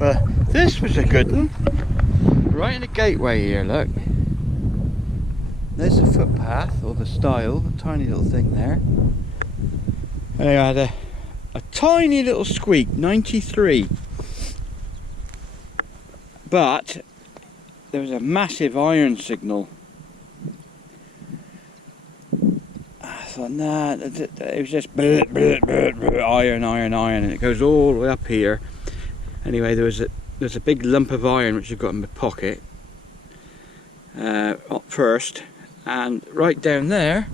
But this was a good one. Right in the gateway here, look. There's the footpath, or the stile, the tiny little thing there. And I had a tiny little squeak, 93. But there was a massive iron signal. I thought, nah, it was just bleh, bleh, bleh, bleh, iron, and it goes all the way up here. Anyway, there's a big lump of iron which I've got in my pocket first, and right down there,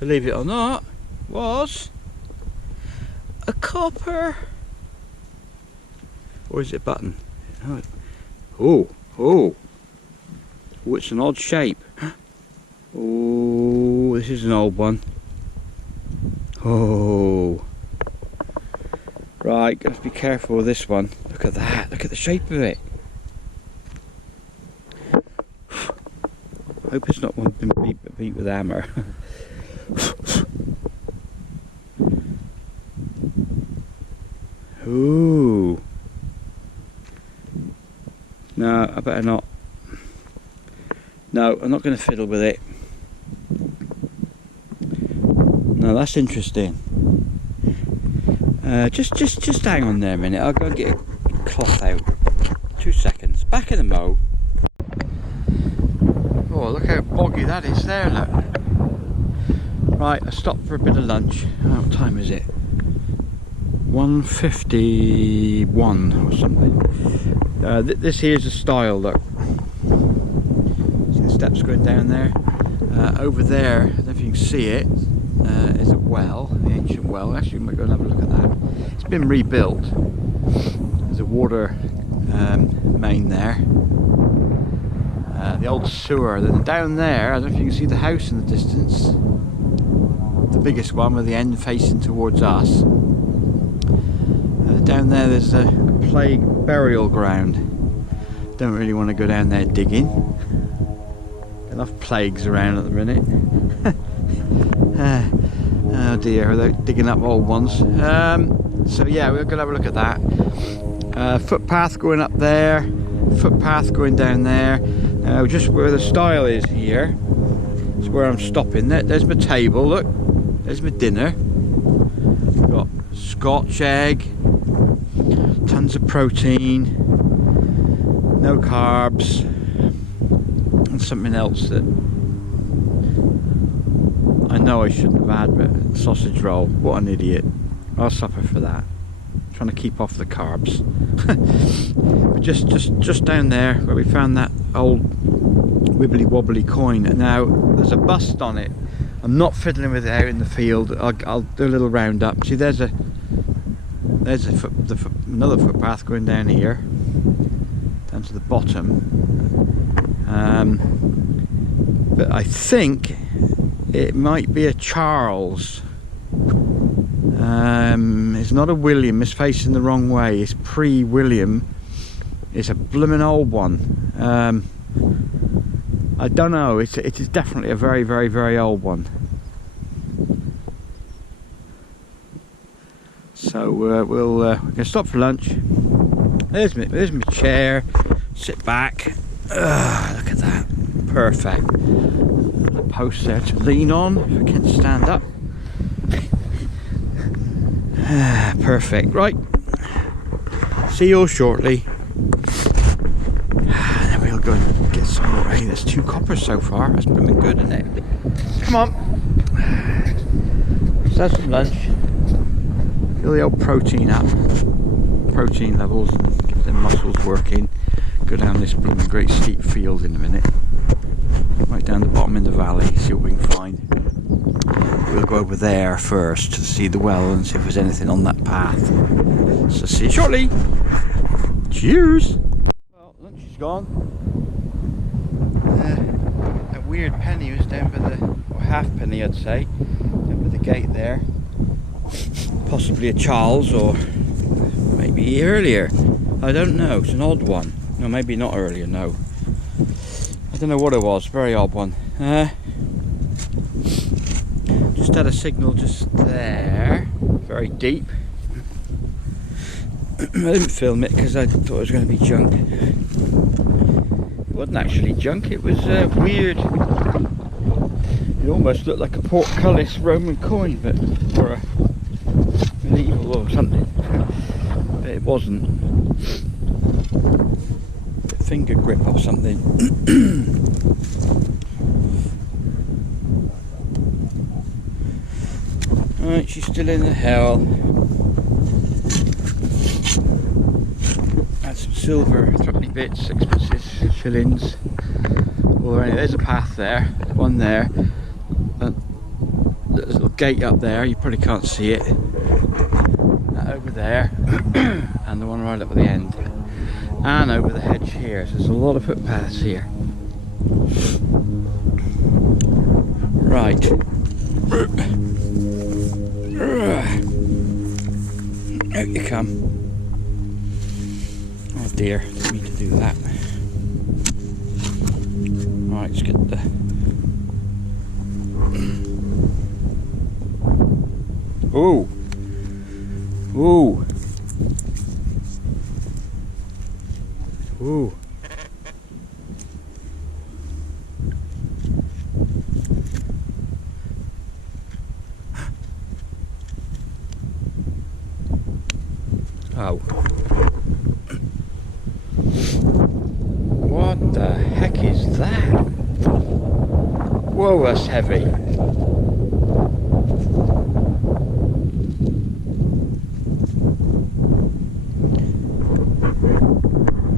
believe it or not, was a copper. Or is it a button? Oh, it's an odd shape. Oh, this is an old one. Oh, right, got to be careful with this one. Look at that, look at the shape of it. Hope it's not one been beat with a hammer. Ooh. No, I better not. No, I'm not going to fiddle with it. No, that's interesting. Just hang on there a minute. I'll go get a cloth out. 2 seconds. Back in the mow. Oh, look how boggy that is there, look. Right, I stopped for a bit of lunch. What time is it? 1:51 or something. This here's a stile, look. See the steps going down there? Over there, I don't know if you can see it, is a well, the ancient well. Actually, we might go and have a look at that. It's been rebuilt. There's a water main there. The old sewer. Then down there, I don't know if you can see the house in the distance. The biggest one with the end facing towards us. Down there's a plague burial ground. Don't really want to go down there digging. Enough plagues around at the minute. Oh dear, without digging up old ones. So yeah, we're going to have a look at that. Footpath going up there. Footpath going down there. Just where the stile is here. It's where I'm stopping. There's my table, look. There's my dinner. We've got Scotch egg. Tons of protein, no carbs, and something else that I know I shouldn't have had, but sausage roll. What an idiot. I'll suffer for that. Trying to keep off the carbs. But just down there where we found that old wibbly wobbly coin, and now there's a bust on it. I'm not fiddling with it out in the field. I'll do a little round up. See, there's another footpath going down here, down to the bottom. But I think it might be a Charles. It's not a William. It's facing the wrong way. It's pre-William. It's a blooming old one. I don't know. It is definitely a very, very, very old one. So we're going to stop for lunch. There's my chair. Sit back. Look at that. Perfect. A post there to lean on if I can stand up. Perfect. Right. See you all shortly. Then we'll go and get some more. Hey, there's 2 coppers so far. That's been good, isn't it? Come on. Let's have some lunch. Fill the old protein up, protein levels, get the muscles working. Go down this blooming great steep field in a minute. Right down the bottom in the valley, see what we can find. We'll go over there first to see the well and see if there's anything on that path. So see you shortly. Cheers! Well, lunch is gone. That weird penny was down by the, or halfpenny I'd say, down by the gate there. Possibly a Charles, or maybe earlier. I don't know. It's an odd one. No, maybe not earlier. No, I don't know what it was. Very odd one. Just had a signal just there, very deep. I didn't film it because I thought it was going to be junk. It wasn't actually junk, it was weird. It almost looked like a portcullis Roman coin, but or a medieval or something. But it wasn't. A finger grip or something. Right, she's still in the hell. Had some silver threepenny bits, sixpences, shillings. Well, anyway, there's a path there, one there. There's a little gate up there, you probably can't see it. That over there, and the one right up at the end. And over the hedge here, so there's a lot of footpaths here. Right. Out you come. Oh dear, didn't mean to do that. Alright, let's get the... Ooh! Ooh! Ooh! Oh. What the heck is that? Whoa, that's heavy.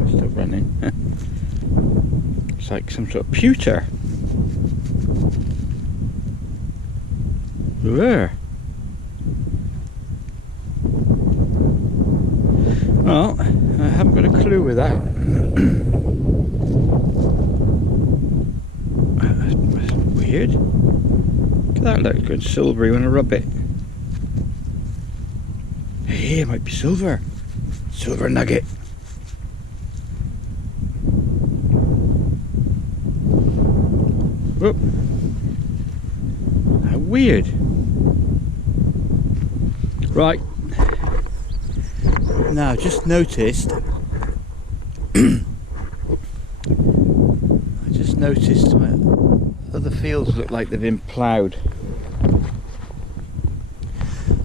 Still running. It's like some sort of pewter. Where? Well, I haven't got a clue with that. That's weird. Look at that, looks good silvery when I rub it. Hey, it might be silver. Silver nugget. Whoop. How weird. Right. Now, I just noticed my other fields look like they've been ploughed.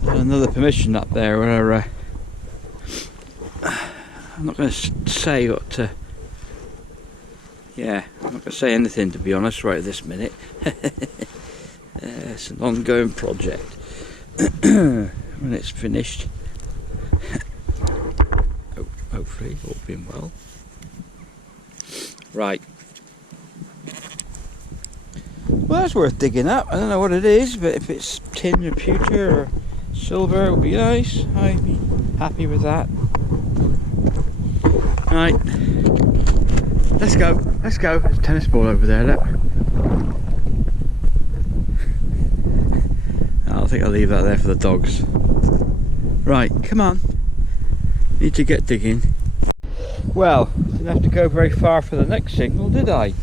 Another permission up there where I'm not going to say what yeah, I'm not going to say anything, to be honest, right this minute. It's an ongoing project. When it's finished, hopefully all being well. Right. Well, that's worth digging up. I don't know what it is, but if it's tin or pewter or silver, it would be nice. I'd be happy with that. Right. Let's go. Let's go. There's a tennis ball over there, look. I think I'll leave that there for the dogs. Right, come on. Need to get digging. Well, didn't have to go very far for the next signal, did I?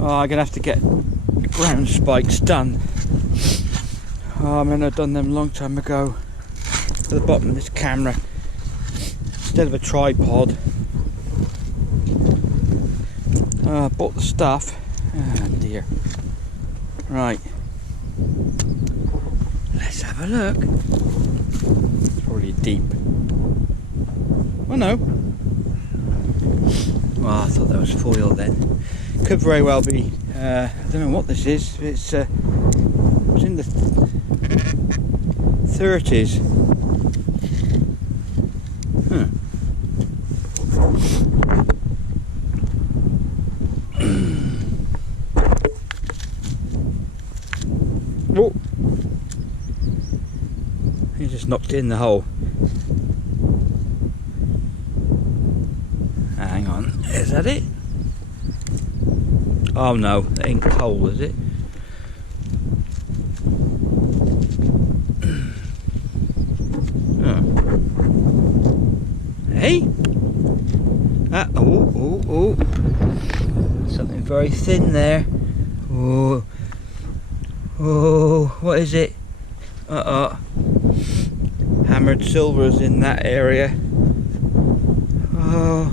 Oh, I'm gonna have to get the ground spikes done. Oh man, I've done them a long time ago. At the bottom of this camera, instead of a tripod. I bought the stuff. Oh dear. Right. Let's have a look. It's probably deep. Oh no. Oh, I thought that was foil then. Could very well be. I don't know what this is. It's it was in the 30s. Huh. Oh. He just knocked it in the hole. Hang on, is that it? Oh no, that ain't coal, is it? Oh. Hey? Oh. Something very thin there. Oh, what is it? hammered silvers in that area. Oh,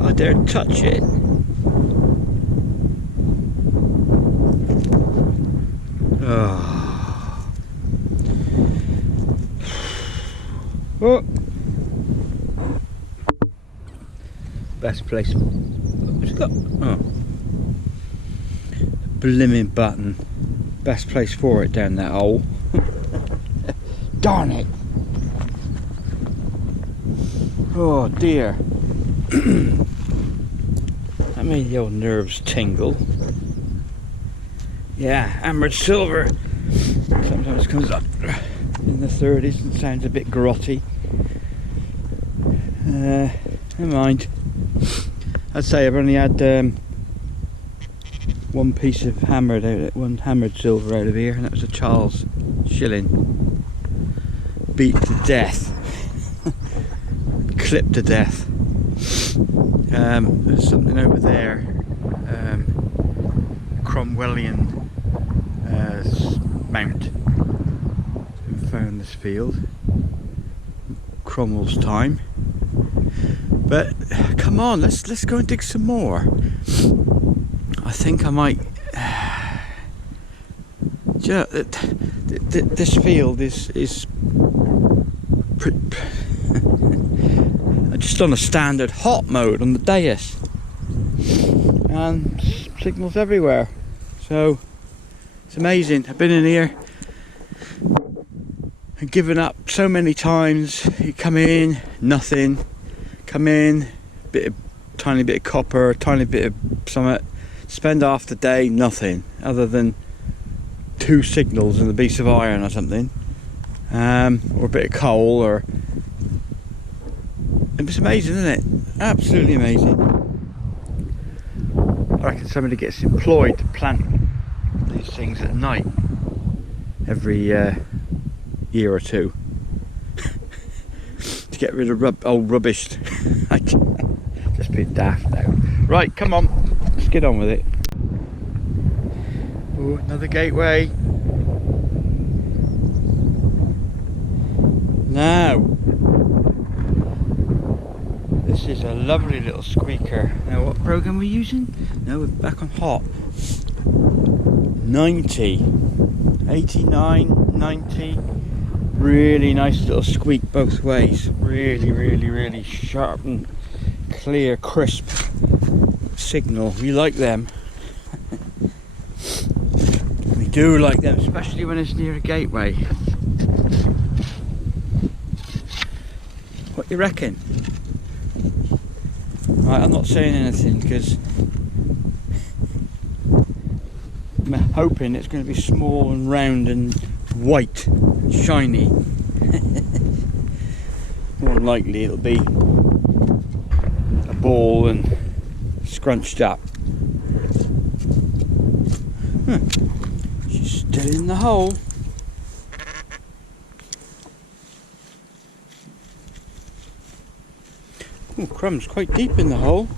I dare touch it. Oh. Oh. Best place. What's it got? Oh. Blimmin' button. Best place for it down that hole. Darn it. Oh dear. That made the old nerves tingle. Yeah, hammered silver sometimes comes up in the 30s and sounds a bit grotty. Never mind. I'd say I've only had one piece of one hammered silver out of here, and that was a Charles shilling. Beat to death. Clipped to death. There's something over there. Cromwellian mount. We found this field. Cromwell's time. But come on, let's go and dig some more. I think I might. You know, this field is just on a standard hot mode on the dais, and signals everywhere. So it's amazing. I've been in here and given up so many times. You come in, nothing. Come in, tiny bit of copper, tiny bit of something. Spend half the day, nothing other than 2 signals and a piece of iron or something, or a bit of coal. Or it's amazing, isn't it? Absolutely amazing. I reckon somebody gets employed to plant these things at night every year or two. Get rid of old rubbish. Just be daft now. Right, come on, let's get on with it. Ooh, another gateway. Now, this is a lovely little squeaker. Now, what program are we using? No, we're back on hot. 90, 89, 90. Really nice little squeak both ways. Really sharp and clear, crisp signal. We like them. We do like them, especially when it's near a gateway. What you reckon? Right, I'm not saying anything because I'm hoping it's going to be small and round and white and shiny. More than likely it'll be a ball and scrunched up. She's still in the hole. Oh, crumbs, quite deep in the hole.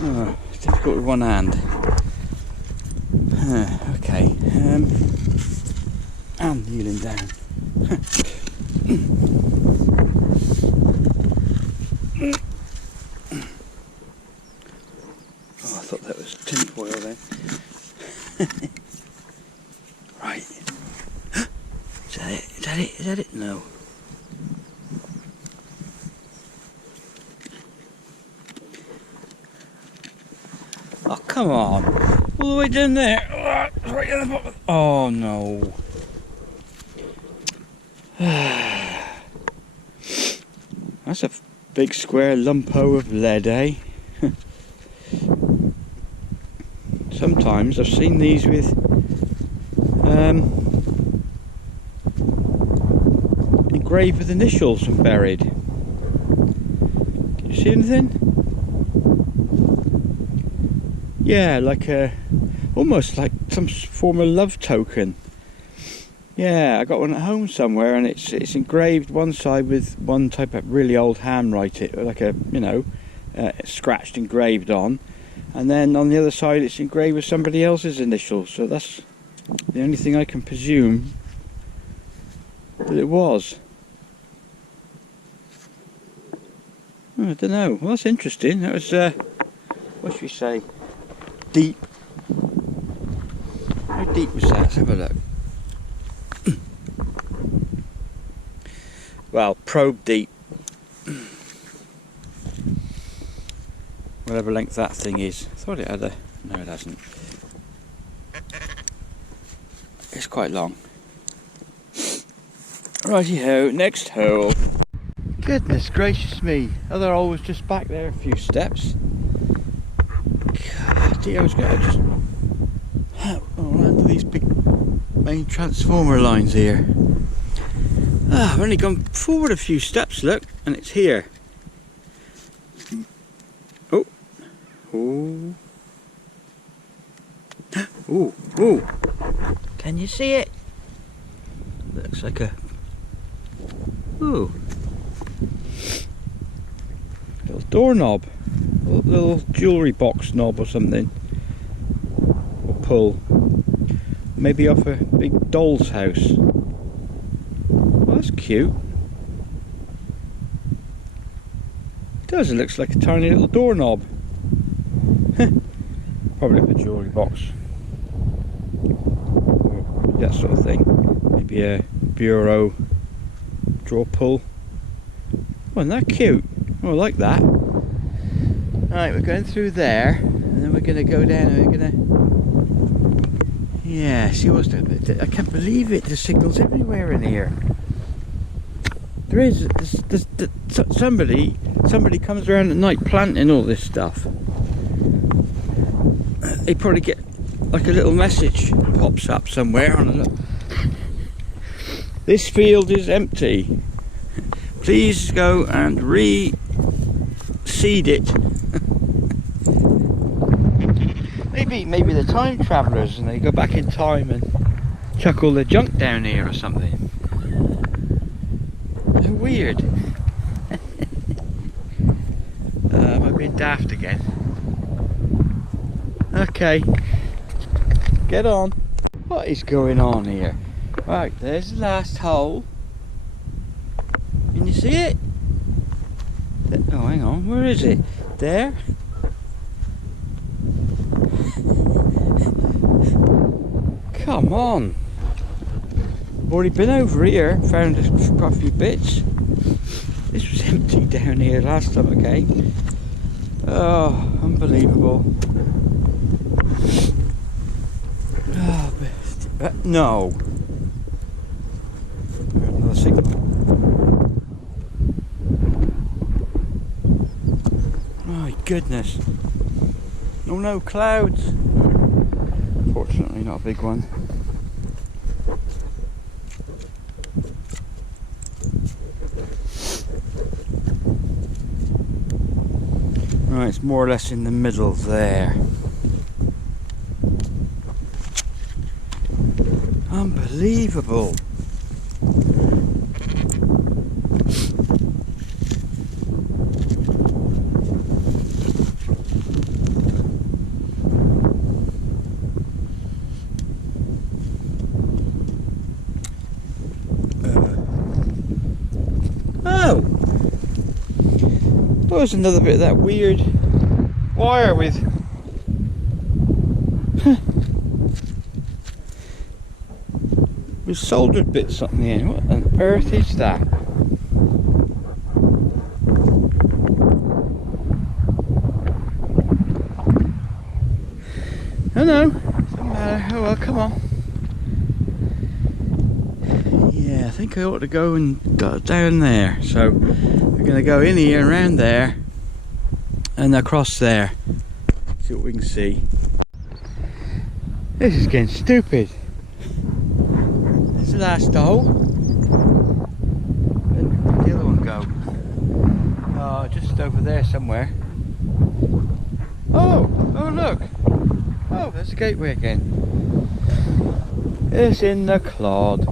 Oh, it's difficult with one hand. Okay, I'm kneeling down. Oh, I thought that was tin foil then. Right. Is that it? Is that it? Is that it? No. Oh, come on. All the way down there. Oh, right at the bottom. Oh, no. That's a big square lumpo of lead, eh? Sometimes I've seen these with engraved with initials and buried. Can you see anything? Yeah, like almost like some form of love token. Yeah, I got one at home somewhere, and it's engraved one side with one type of really old handwriting, like a scratched, engraved on, and then on the other side it's engraved with somebody else's initials, so that's the only thing I can presume that it was. I don't know. Well, that's interesting. That was, what should we say, deep. How deep was that? Let's have a look. Well, probe deep. Whatever length that thing is. I thought it had a... no, it hasn't. It's quite long. Righty-ho, next hole. Goodness gracious me. Other hole was just back there a few steps. God, I was going to just... under these big main transformer lines here. I've only gone forward a few steps, look, and it's here. Oh. Oh. Oh. Oh. Can you see it? Looks like a... ooh. Little doorknob. Little jewellery box knob or something. Or pull. Maybe off a big doll's house. Well, that's cute. It does, it looks like a tiny little doorknob. Probably off a jewellery box. Or that sort of thing. Maybe a bureau drawer pull. Oh, isn't that cute? Oh, I like that. Right, we're going through there, and then we're going to go down and we're going to... yeah, see what's the... I can't believe it, there's signals everywhere in here. There is, somebody comes around at night planting all this stuff. They probably get like a little message pops up somewhere on a... this field is empty. Please go and reseed it. Maybe they're time travellers and they go back in time and chuck all their junk down here or something. How weird. Am I being daft again? Okay, get on. What is going on here? Right, there's the last hole. Can you see it? Oh, hang on, where is it? There? Come on. I've already been over here, found quite a few bits. This was empty down here last time I came. Oh, unbelievable. Oh, no. Another signal. My goodness. Oh no, clouds. Fortunately not a big one. Right, it's more or less in the middle there. Unbelievable. Oh! There's another bit of that weird wire with soldered bits on the end. What on earth is that? Oh no, doesn't matter. Oh well, come on. Yeah, I think I ought to go and down there. So we're going to go in here and around there and across there. See what we can see. This is getting stupid. There's the last hole. Where'd the other one go? Oh, just over there somewhere. Oh, oh look. Oh, there's the gateway again. It's in the clod.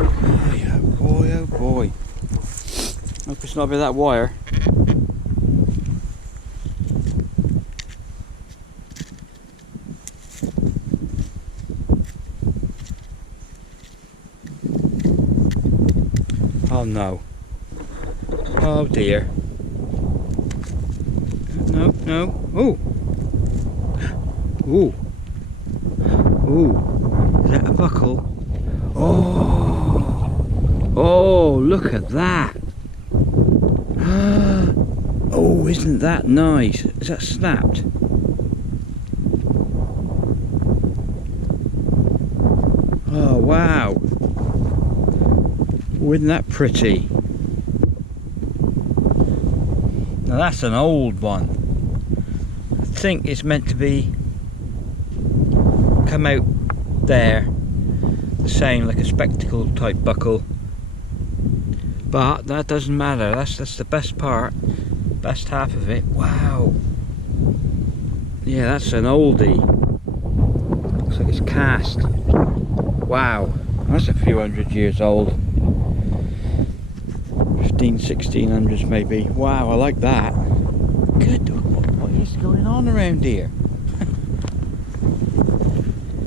Oh, yeah, boy, oh boy. Hope it's not a bit of that wire. Oh no. Oh dear. No, no. Oh. Ooh. Ooh. Is that a buckle? Oh. Oh, look at that. Oh, isn't that nice? Is that snapped? Oh, wow. Oh, isn't that pretty? Now that's an old one. I think it's meant to be come out there the same, like a spectacle type buckle, but that doesn't matter. That's the best part, best half of it. Wow. Yeah, that's an oldie. Looks like it's cast. Wow, that's a few hundred years old. 1600s maybe. Wow, I like that. Good. What is going on around here?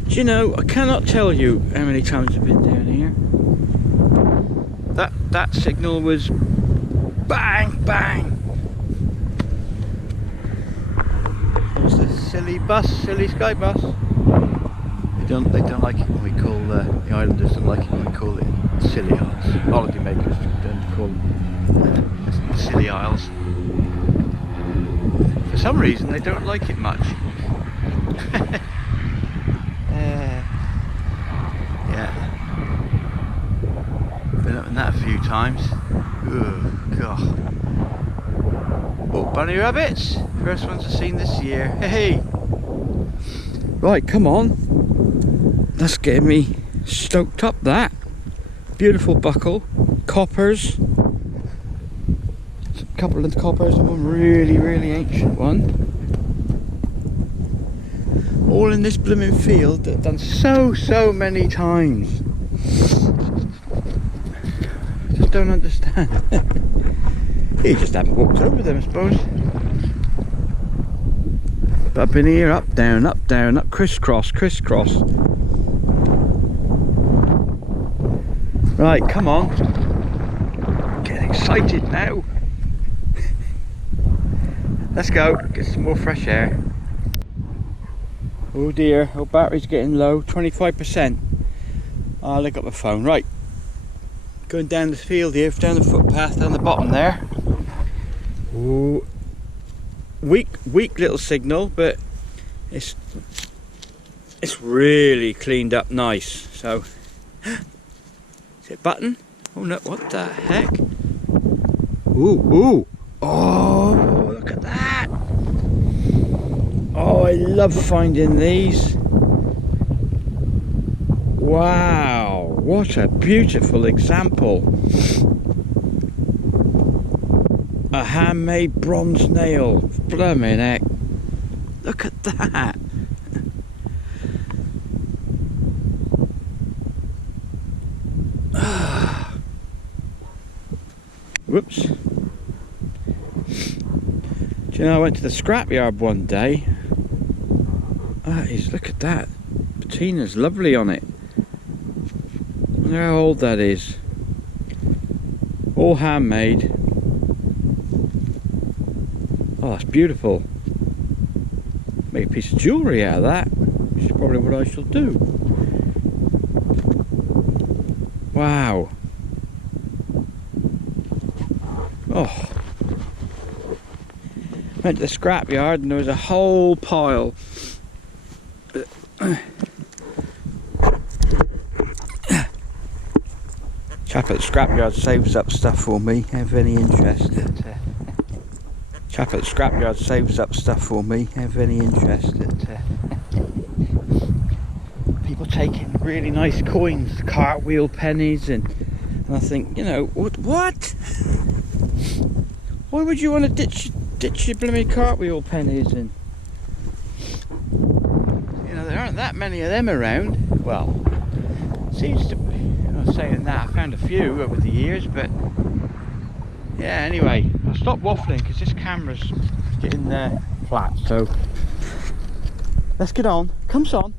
Do you know, I cannot tell you how many times I've been down here. That signal was bang, bang. There's the silly bus, silly sky bus. They don't like it when we call the islanders don't like it when we call it silly isles. Holiday makers don't call them silly isles. For some reason they don't like it much. Yeah. Been up in that a few times. Oh god. Oh, bunny rabbits! First ones I've seen this year. Hey! Right, come on. That's getting me stoked up, that. Beautiful buckle. Coppers. A couple of coppers and one really, really ancient one. All in this blooming field that I've done so many times. Just don't understand. You just haven't walked over them, I suppose. But I've been here, up, down, crisscross, crisscross. Right, come on. Getting excited now. Let's go, get some more fresh air. Oh dear, our battery's getting low, 25%. I'll look up my phone. Right, going down the field here, down the footpath down the bottom there. Ooh. Weak little signal, but it's really cleaned up nice. So, is it a button? Oh no, what the heck? Ooh, oh, look at that. Oh, I love finding these. Wow, what a beautiful example. A handmade bronze nail. Blimmin' heck. Look at that. Whoops. Do you know, I went to the scrapyard one day. Look at that. Patina's lovely on it. Look how old that is. All handmade. Oh, that's beautiful. Make a piece of jewellery out of that, which is probably what I shall do. Wow. Oh. Went to the scrapyard and there was a whole pile. Chap at the scrapyard saves up stuff for me, have any interest. Chap at the scrapyard saves up stuff for me, have any interest. People taking really nice coins, cartwheel pennies, and I think, you know, what? Why would you want to ditch your blooming cartwheel pennies? And you know, there aren't that many of them around. Well, seems to be. I was saying that I found a few over the years, but yeah. Anyway, I'll stop waffling because this camera's getting flat. So let's get on. Come on.